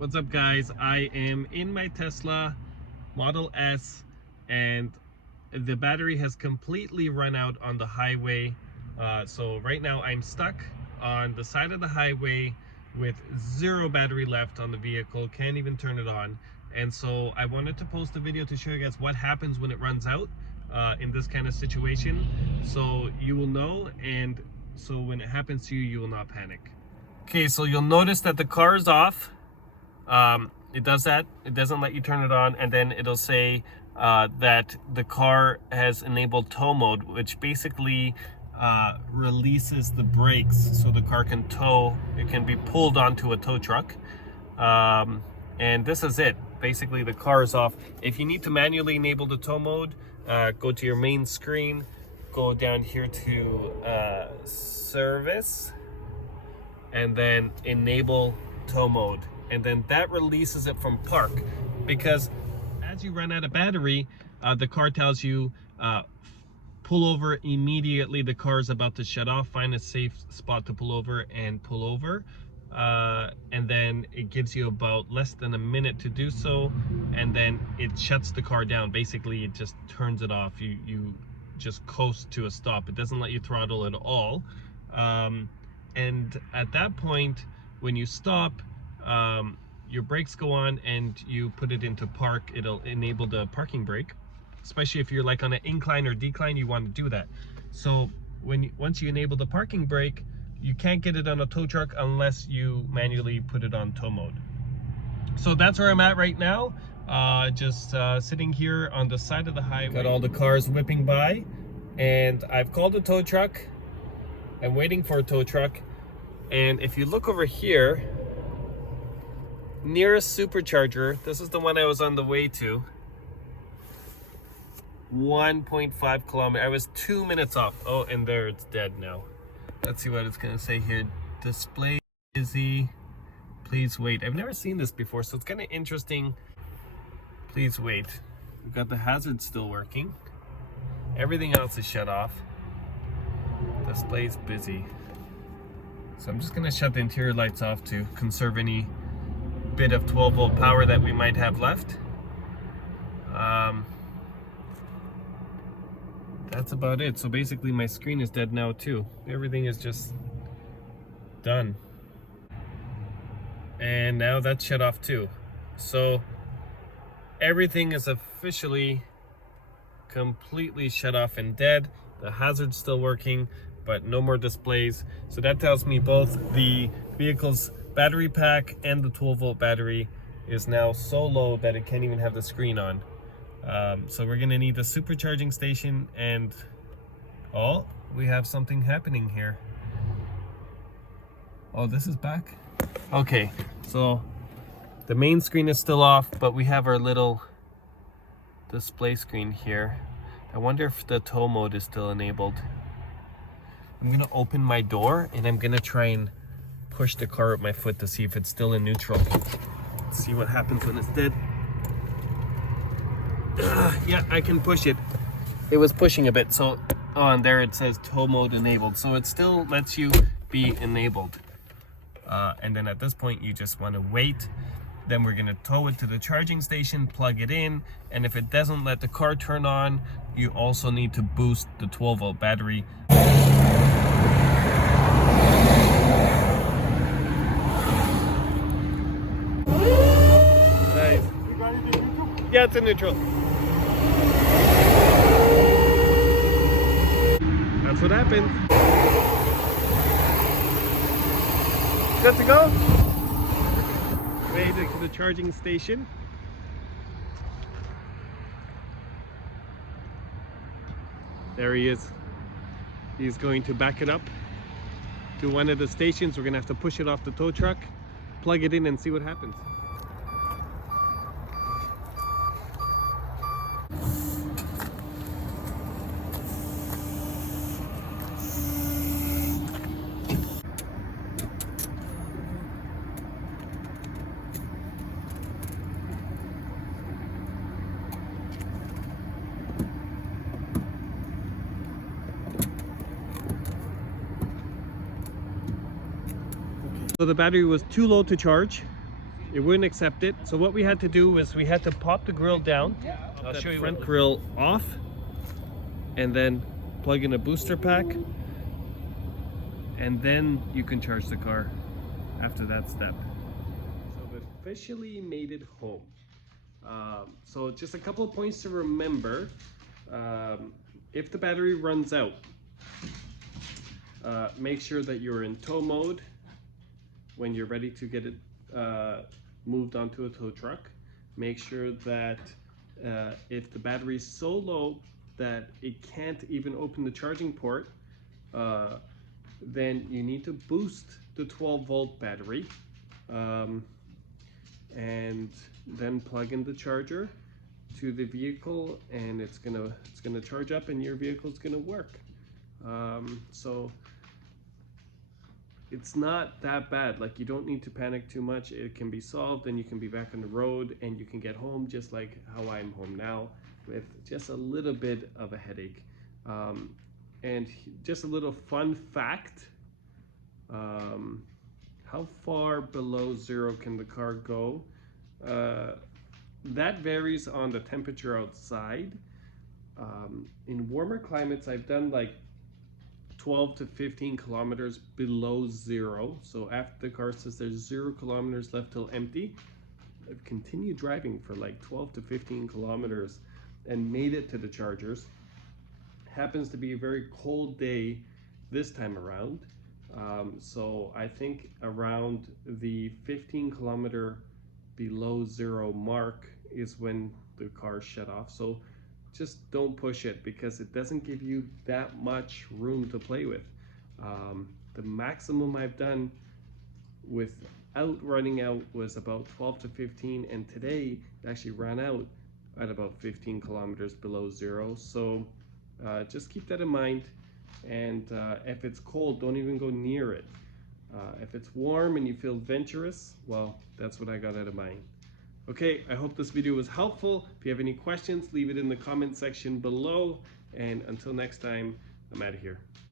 What's up, guys? I am in my Tesla Model S and the battery has completely run out on the highway. So right now I'm stuck on the side of the highway with zero battery left on the vehicle, can't even turn it on. And so I wanted to post a video to show you guys what happens when it runs out in this kind of situation, so you will know, and so when it happens to you, you will not panic. Okay, so you'll notice that the car is off. It does that, it doesn't let you turn it on, and then it'll say that the car has enabled tow mode, which basically releases the brakes so the car can tow. It can be pulled onto a tow truck, and this is it. Basically the car is off. If you need to manually enable the tow mode, go to your main screen, go down here to service, and then enable tow mode, and then that releases it from park. Because as you run out of battery, the car tells you pull over immediately. The car is about to shut off. Find a safe spot to pull over and pull over, and then it gives you about less than a minute to do so, and then it shuts the car down. Basically it just turns it off. You just coast to a stop. It doesn't let you throttle at all, and at that point, when you stop, your brakes go on and you put it into park. It'll enable the parking brake, especially if you're like on an incline or decline, you want to do that. So once you enable the parking brake, you can't get it on a tow truck unless you manually put it on tow mode. So that's where I'm at right now, just sitting here on the side of the highway. Got all the cars whipping by, and I've called a tow truck. I'm waiting for a tow truck, and if you look over here, nearest supercharger, this is the one I was on the way to, 1.5 kilometers. I was 2 minutes off. Oh, and there, it's dead now. Let's see what it's gonna say here. Display busy, please wait. I've never seen this before, so it's kind of interesting. Please wait. We've got the hazard still working. Everything else is shut off. Display's busy. So I'm just gonna shut the interior lights off to conserve any bit of 12-volt power that we might have left. That's about it. So basically my screen is dead now too. Everything is just done. And now that's shut off too. So everything is officially completely shut off and dead. The hazard's still working, but no more displays. So that tells me both the vehicle's battery pack and the 12-volt battery is now so low that it can't even have the screen on. So we're gonna need a supercharging station, and oh, we have something happening here. Oh, this is back. Okay, so the main screen is still off, but we have our little display screen here. I wonder if the tow mode is still enabled. I'm gonna open my door and I'm gonna try and push the car with my foot to see if it's still in neutral. Let's see what happens when it's dead. Yeah, I can push it. It was pushing a bit, so on there it says tow mode enabled, so it still lets you be enabled. And then at this point you just want to wait. Then we're gonna tow it to the charging station, plug it in, and if it doesn't let the car turn on, you also need to boost the 12-volt battery. Nice. Yeah, it's in neutral. That's what happened. Good to go? Made it to the charging station. There he is. He's going to back it up to one of the stations. We're gonna have to push it off the tow truck, plug it in, and see what happens. So the battery was too low to charge, it wouldn't accept it. So what we had to do was we had to pop the grill down, I'll that show you front what. grill off, and then plug in a booster pack, and then you can charge the car after that step. So we've officially made it home. So just a couple of points to remember. If the battery runs out, make sure that you're in tow mode when you're ready to get it moved onto a tow truck. Make sure that if the battery is so low that it can't even open the charging port, then you need to boost the 12-volt battery, and then plug in the charger to the vehicle, and it's gonna charge up and your vehicle's gonna work. So it's not that bad. Like, you don't need to panic too much. It can be solved, and you can be back on the road, and you can get home just like how I'm home now, with just a little bit of a headache. And just a little fun fact, how far below zero can the car go? That varies on the temperature outside. In warmer climates, I've done like 12 to 15 kilometers below zero. So after the car says there's 0 kilometers left till empty, I've continued driving for like 12 to 15 kilometers and made it to the chargers. Happens to be a very cold day this time around. So I think around the 15 kilometer below zero mark is when the car shut off. So just don't push it, because it doesn't give you that much room to play with. The maximum I've done without running out was about 12 to 15, and today it actually ran out at about 15 kilometers below zero. So just keep that in mind. And if it's cold, don't even go near it. If it's warm and you feel venturous, well, that's what I got out of mine. Okay, I hope this video was helpful. If you have any questions, leave it in the comment section below. And until next time, I'm out of here.